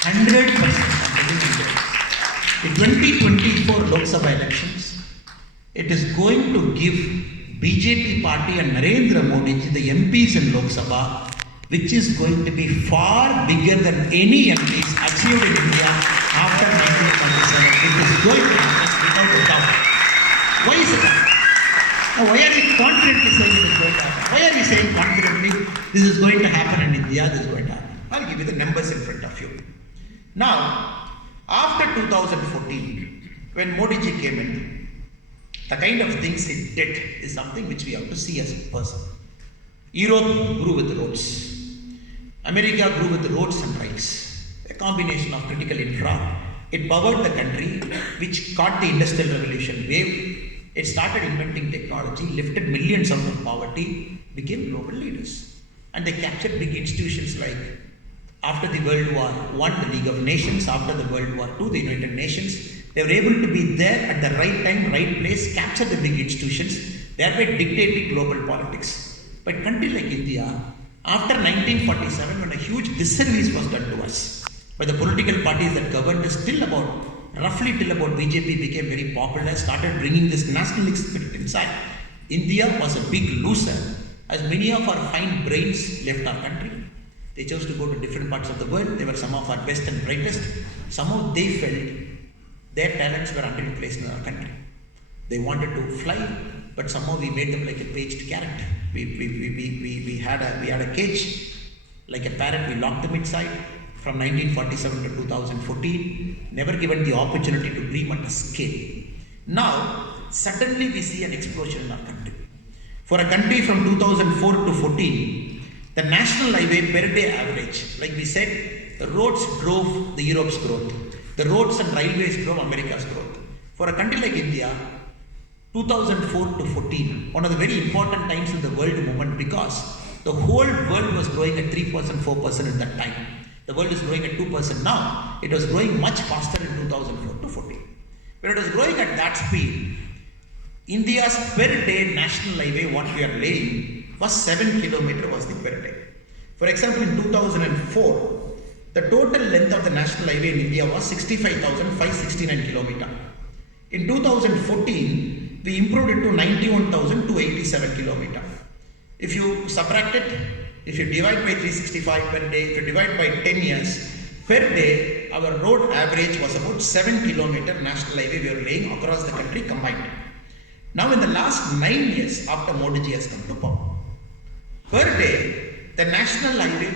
100%. The 2024 Lok Sabha elections, it is going to give BJP party and Narendra Modi the MPs in Lok Sabha, which is going to be far bigger than any MPs achieved in India after 1947. It is going to happen without a doubt. Why is it happening? Now, why are you confidently saying it is going to happen? Why are you saying confidently this is going to happen in India, this is going to happen? I'll give you the numbers in front of you. Now, after 2014, when Modi ji came in, the kind of things he did is something which we have to see as a person. Europe grew with roads. America grew with roads and rails. A combination of critical infra. It powered the country, which caught the industrial revolution wave. It started inventing technology, lifted millions out of poverty, became global leaders. And they captured big institutions like, after the World War I, the League of Nations, after the World War II, the United Nations. They were able to be there at the right time, right place, capture the big institutions, thereby dictating global politics. But a country like India, after 1947, when a huge disservice was done to us by the political parties that governed us roughly till about BJP became very popular, started bringing this nationalistic spirit inside. India was a big loser, as many of our fine brains left our country. They chose to go to different parts of the world. They were some of our best and brightest. Somehow they felt their talents were underutilized in our country. They wanted to fly, but somehow we made them like a caged character. We had a cage, like a parrot. We locked them inside from 1947 to 2014, never given the opportunity to dream at a scale. Now, suddenly we see an explosion in our country. For a country from 2004 to 14, the national highway per day average, like we said, the roads drove the Europe's growth. The roads and railways drove America's growth. For a country like India, 2004 to 14, one of the very important times in the world movement, because the whole world was growing at 3%, 4% at that time. The world is growing at 2% now. It was growing much faster in 2004 to 14. When it was growing at that speed, India's per day national highway, what we are laying, was 7 km was the per day. For example, in 2004, the total length of the national highway in India was 65,569 km. In 2014, we improved it to 91,287 km. If you subtract it, if you divide by 365 per day, if you divide by 10 years, per day, our road average was about 7 km national highway we were laying across the country combined. Now in the last 9 years after Modi ji has come to power, per day, the national highway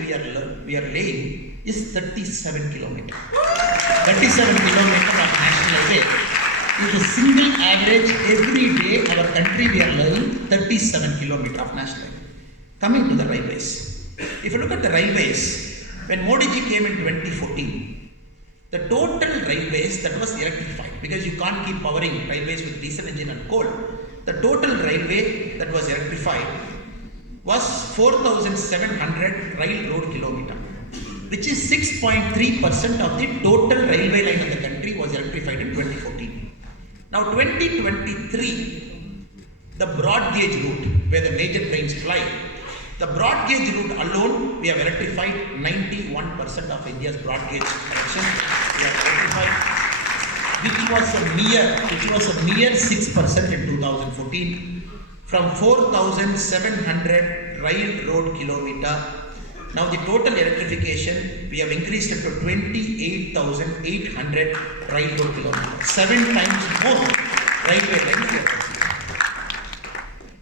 we are laying is 37 km. 37 km of national highway is the single average every day our country we are laying 37 km of national highway. Coming to the railways. If you look at the railways, when Modi ji came in 2014, the total railways that was electrified, because you can't keep powering railways with diesel engine and coal, the total railway that was electrified was 4,700 rail road kilometer, which is 6.3% of the total railway line of the country was electrified in 2014. Now 2023, the broad gauge route where the major trains fly, the broad gauge route alone, we have electrified 91% of India's broad gauge connection. We have electrified, which was a mere 6% in 2014, from 4,700 rail road kilometer. Now the total electrification, we have increased it to 28,800 rail road kilometers, 7 times more railway length.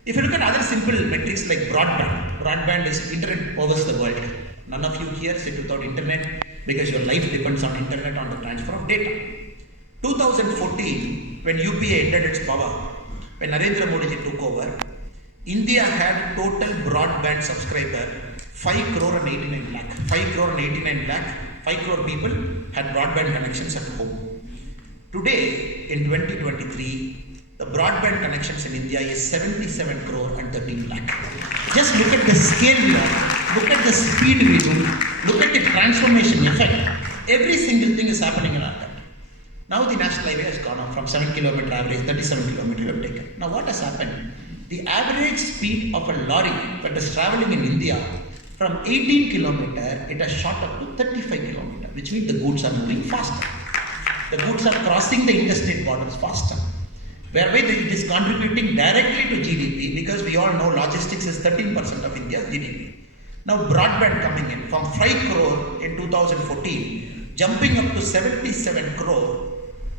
If you look at other simple metrics like broadband is internet powers the world. None of you here sit without internet because your life depends on internet, on the transfer of data. 2014, when UPA entered its power, when Narendra Modi ji took over, India had total broadband subscriber 5 crore and 89 lakh. 5 crore and 89 lakh, 5 crore people had broadband connections at home. Today, in 2023, the broadband connections in India is 77 crore and 13 lakh. Just look at the scale we are, look at the speed we do, look at the transformation effect. Every single thing is happening in our country. Now the national highway has gone up from 7 km average, 37 km we have taken. Now what has happened? The average speed of a lorry that is traveling in India, from 18 km, it has shot up to 35 km. which means the goods are moving faster. The goods are crossing the interstate borders faster, whereby it is contributing directly to GDP, because we all know logistics is 13% of India's GDP. Now broadband coming in from 5 crore in 2014, jumping up to 77 crore.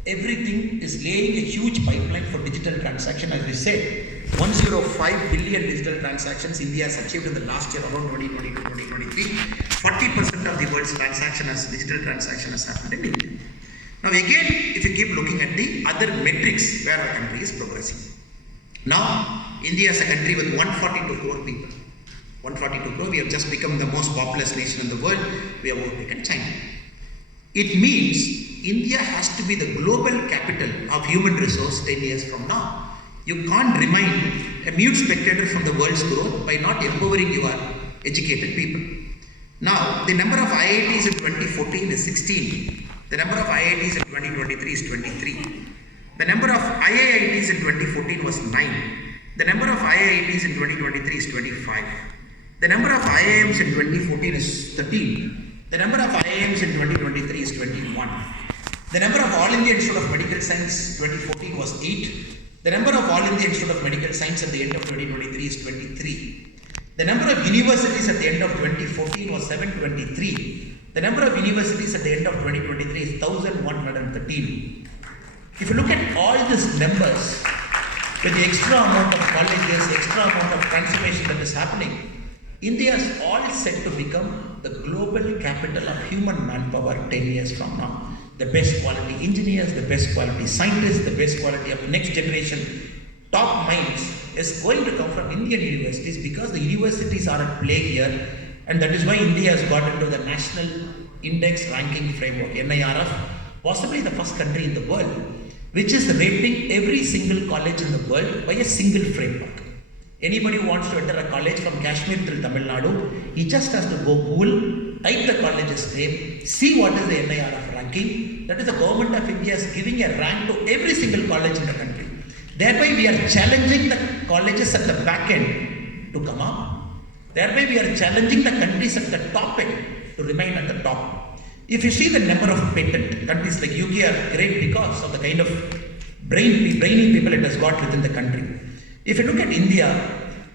Everything is laying a huge pipeline for digital transaction. As we said, 105 billion digital transactions India has achieved in the last year, around 2020 to 2023. 40% of the world's digital transaction has happened in India. Now again, if you keep looking at the other metrics where our country is progressing. Now, India is a country with 142 crore people. 142 crore, we have just become the most populous nation in the world. We have overtaken China. It means India has to be the global capital of human resource 10 years from now. You can't remain a mute spectator from the world's growth by not empowering your educated people. Now, the number of IITs in 2014 is 16. The number of IITs in 2023 is 23. The number of IITs in 2014 was 9. The number of IITs in 2023 is 25. The number of IIMs in 2014 is 13. The number of IIMs in 2023 is 21. The number of All India Institute of Medical Science 2014 was 8. The number of All India Institute of Medical Science at the end of 2023 is 23. The number of universities at the end of 2014 was 723. The number of universities at the end of 2023 is 1113. If you look at all these numbers, with the extra amount of colleges, the extra amount of transformation that is happening, India is all set to become the global capital of human manpower 10 years from now. The best quality engineers, the best quality scientists, the best quality of next generation top minds is going to come from Indian universities, because the universities are at play here, and that is why India has got into the National Index Ranking Framework, NIRF, possibly the first country in the world, which is rating every single college in the world by a single framework. Anybody who wants to enter a college from Kashmir till Tamil Nadu, he just has to go Google, type the college's name, see what is the NIRF ranking. That is, the government of India is giving a rank to every single college in the country. Thereby we are challenging the colleges at the back end to come up. Thereby we are challenging the countries at the top end to remain at the top. If you see the number of patent, countries like UK are great because of the kind of brainy people it has got within the country. If you look at India,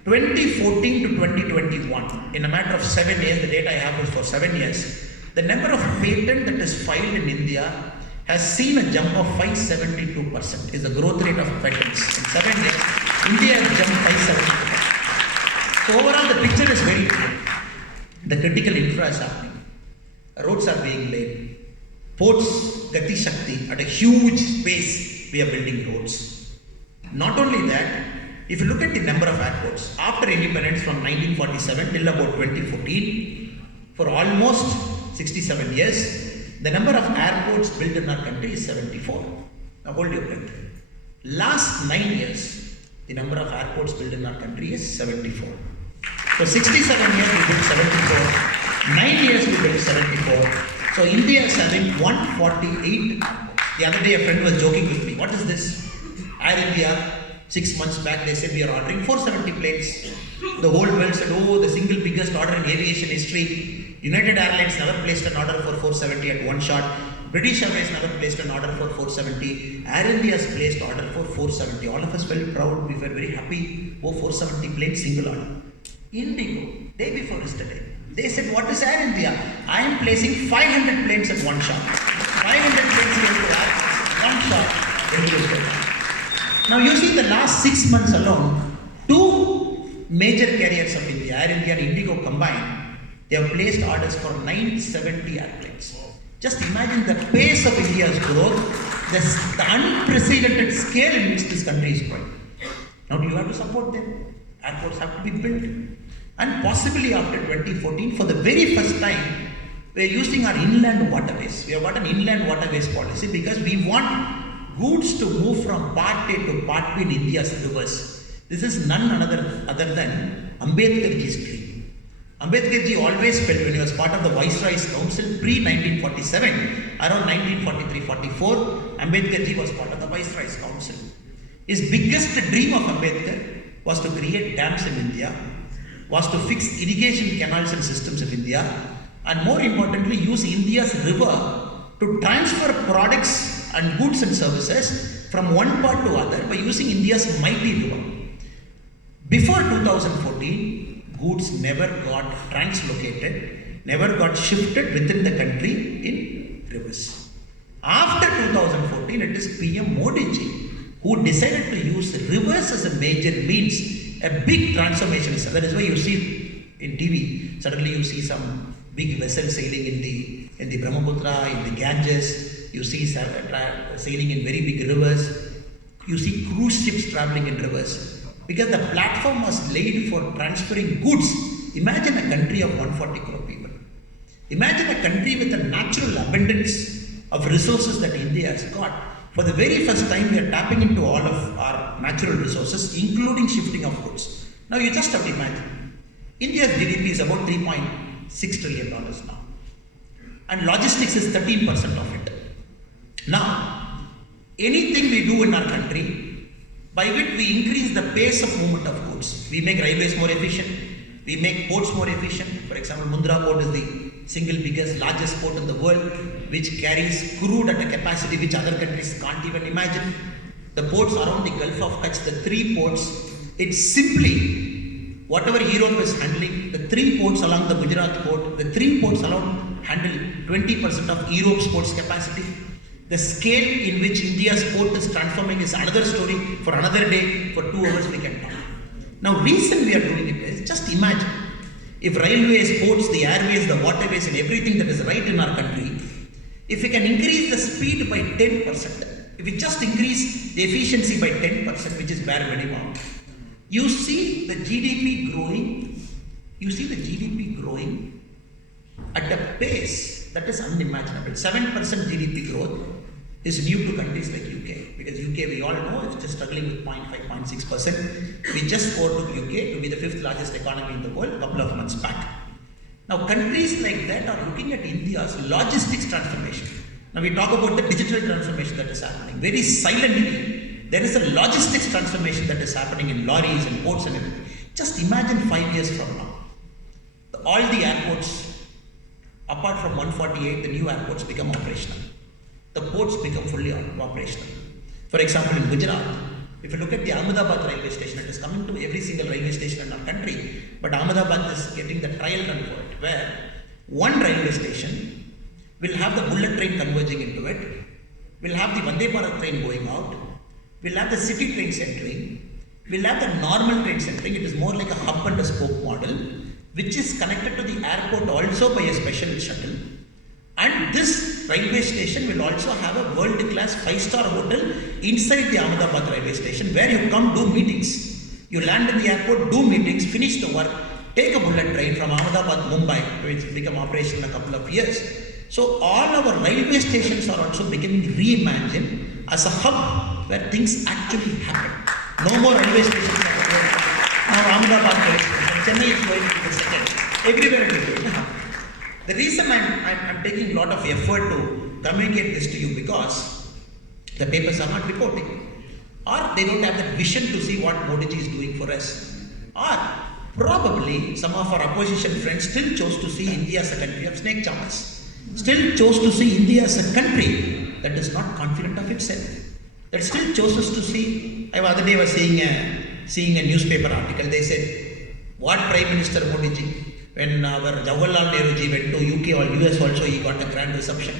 2014 to 2021, in a matter of 7 years, the data I have is for 7 years, the number of patents that is filed in India has seen a jump of 572%, is the growth rate of patents. In 7 years, India has jumped 572%. So overall, the picture is very clear. The critical infra is happening. Roads are being laid. Ports, Gati Shakti, at a huge space, we are building roads. Not only that, if you look at the number of airports, after independence from 1947 till about 2014, for almost 67 years, the number of airports built in our country is 74. Now hold your breath. Last 9 years, the number of airports built in our country is 74. So 67 years we built 74, 9 years we built 74. So India is having 148 airports. The other day a friend was joking with me, what is this? Air India, 6 months back they said we are ordering 470 planes. The whole world said, oh, the single biggest order in aviation history. United Airlines never placed an order for 470 at one shot. British Airways never placed an order for 470. Air India has placed order for 470. All of us felt proud, we were very happy. Oh, 470 planes, single order. Indigo, day before yesterday, they said, what is Air India? I am placing 500 planes at one shot. 500 planes going to Air, one shot. Now you see the last 6 months alone, 2 major carriers of India, Air India and Indigo combined, they have placed orders for 970 airplanes. Just imagine the pace of India's growth, the unprecedented scale in which this country is growing. Now do you have to support them? Airports have to be built. And possibly after 2014, for the very first time, we are using our inland waterways. We have got an inland waterways policy because we want goods to move from part A to part B in India's rivers. This is none other than Ambedkarji's dream. Ambedkarji always felt, when he was part of the Viceroy's Council pre-1947, around 1943-44, Ambedkarji was part of the Viceroy's Council. His biggest dream of Ambedkar was to create dams in India, was to fix irrigation canals and systems of India, and more importantly use India's river to transfer products and goods and services from one part to other by using India's mighty river. Before 2014, goods never got translocated, never got shifted within the country in rivers. After 2014, it is PM Modi ji who decided to use rivers as a major means. A big transformation is, that is why you see in TV, suddenly you see some big vessels sailing in the Brahmaputra, in the Ganges, you see sailing in very big rivers, you see cruise ships traveling in rivers, because the platform was laid for transferring goods. Imagine a country of 140 crore people. Imagine a country with a natural abundance of resources that India has got. For the very first time, we are tapping into all of our natural resources, including shifting of goods. Now you just have to imagine, India's GDP is about $3.6 trillion now. And logistics is 13% of it. Now, anything we do in our country, by which we increase the pace of movement of goods. We make railways more efficient, we make ports more efficient. For example, Mundra port is the single biggest, largest port in the world, which carries crude at a capacity which other countries can't even imagine. The ports around the Gulf of Kutch, the 3 ports, it's simply whatever Europe is handling, the 3 ports along the Gujarat port, the 3 ports alone handle 20% of Europe's ports capacity. The scale in which India's port is transforming is another story for another day. For 2 hours we can talk. Now, reason we are doing it is, just imagine if railways, ports, the airways, the waterways and everything that is right in our country, if we can increase the speed by 10%, if we just increase the efficiency by 10%, which is bare minimum, you see the GDP growing at a pace that is unimaginable. 7% GDP growth is new to countries like UK, because UK, we all know, is just struggling with 0.5, 0.6%. We just overtook UK to be the 5th largest economy in the world a couple of months back. Now, countries like that are looking at India's logistics transformation. Now, we talk about the digital transformation that is happening. Very silently, there is a logistics transformation that is happening in lorries and ports and everything. Just imagine 5 years from now, all the airports, apart from 148, the new airports become operational. The ports become fully operational. For example, in Gujarat, if you look at the Ahmedabad railway station, it is coming to every single railway station in our country, but Ahmedabad is getting the trial run for it, where one railway station will have the bullet train converging into it, will have the Vande Bharat train going out, will have the city trains entering, will have the normal trains entering. It is more like a hub and a spoke model, which is connected to the airport also by a special shuttle. And this railway station will also have a world-class 5-star hotel inside the Ahmedabad railway station, where you come do meetings. You land in the airport, do meetings, finish the work, take a bullet train from Ahmedabad, Mumbai, which will become operational in a couple of years. So all our railway stations are also becoming reimagined as a hub where things actually happen. No more railway stations are there. Now Ahmedabad railway station, Chennai is going to the second. Everywhere it is going to happen. The reason I'm taking a lot of effort to communicate this to you, because the papers are not reporting, or they don't have that vision to see what Modi ji is doing for us, or probably some of our opposition friends still chose to see India as a country of snake charmers, still chose to see India as a country that is not confident of itself, that still chooses to see. The other day I was seeing a newspaper article. They said, what Prime Minister Modi ji, when our Jawaharlal Nehru ji went to UK or US also, he got a grand reception.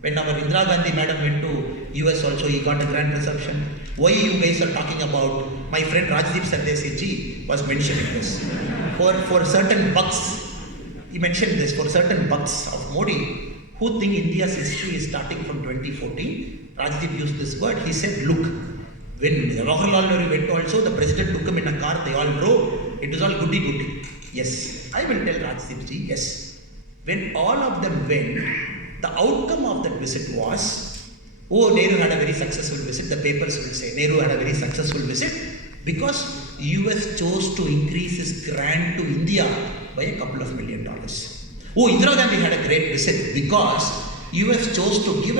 When our Indira Gandhi madam went to US also, he got a grand reception. Why you guys are talking about, my friend Rajdeep Sardesi ji was mentioning this. For certain bucks, he mentioned this, for certain bucks of Modi, who think India's history is starting from 2014, Rajdeep used this word. He said, look, when Jawaharlal Nehru went also, the president took him in a car, they all drove, it was all goody-goody. Yes, I will tell Rajdeep ji, yes. When all of them went, the outcome of that visit was, oh, Nehru had a very successful visit. The papers will say, Nehru had a very successful visit because US chose to increase his grant to India by a couple of $1 million. Oh, Indira Gandhi had a great visit because US chose to give a